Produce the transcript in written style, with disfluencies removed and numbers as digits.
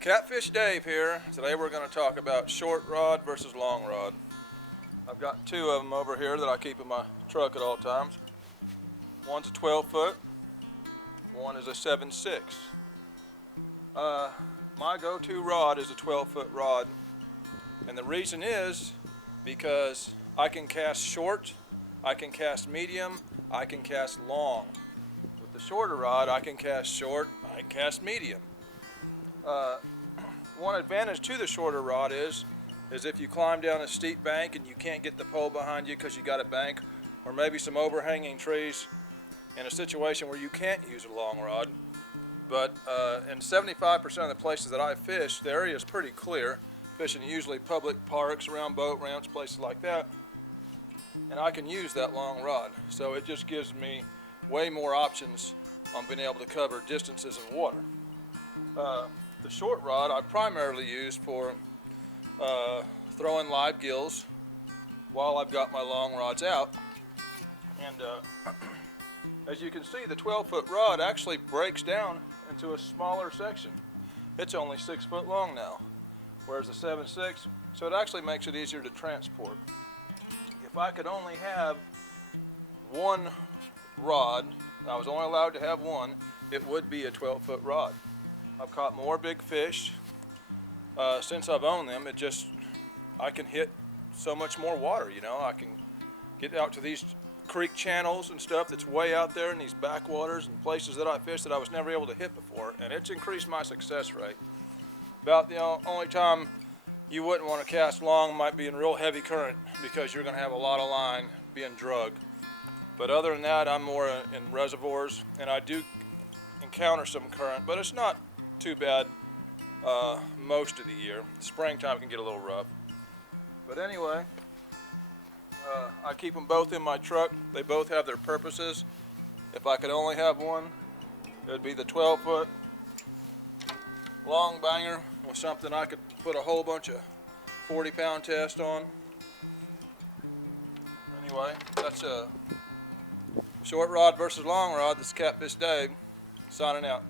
Catfish Dave here. Today we're going to talk about short rod versus long rod. I've got two of them over here that I keep in my truck at all times. One's a 12 foot, one is a 7.6. My go-to rod is a 12-foot rod, and the reason is because I can cast short, I can cast medium, I can cast long. With the shorter rod, I can cast short, I can cast medium. One advantage to the shorter rod is if you climb down a steep bank and you can't get the pole behind you because you got a bank or maybe some overhanging trees, in a situation where you can't use a long rod. But in 75% of the places that I fish, the area is pretty clear, fishing usually public parks, around boat ramps, places like that, and I can use that long rod. So it just gives me way more options on being able to cover distances in water. The short rod I primarily use for throwing live gills while I've got my long rods out. And as you can see, the 12-foot rod actually breaks down into a smaller section. It's only 6 foot long now, whereas the 7.6, so it actually makes it easier to transport. If I could only have one rod, I was only allowed to have one, it would be a 12-foot rod. I've caught more big fish since I've owned them. I can hit so much more water, you know. I can get out to these creek channels and stuff that's way out there in these backwaters and places that I fish that I was never able to hit before, and it's increased my success rate. About the only time you wouldn't want to cast long might be in real heavy current because you're going to have a lot of line being drugged. But other than that, I'm more in reservoirs, and I do encounter some current, but it's not too bad most of the year. Springtime can get a little rough. But anyway, I keep them both in my truck. They both have their purposes. If I could only have one, it would be the 12-foot long banger with something I could put a whole bunch of 40-pound test on. Anyway, that's a short rod versus long rod. This is Catfish Dave, signing out.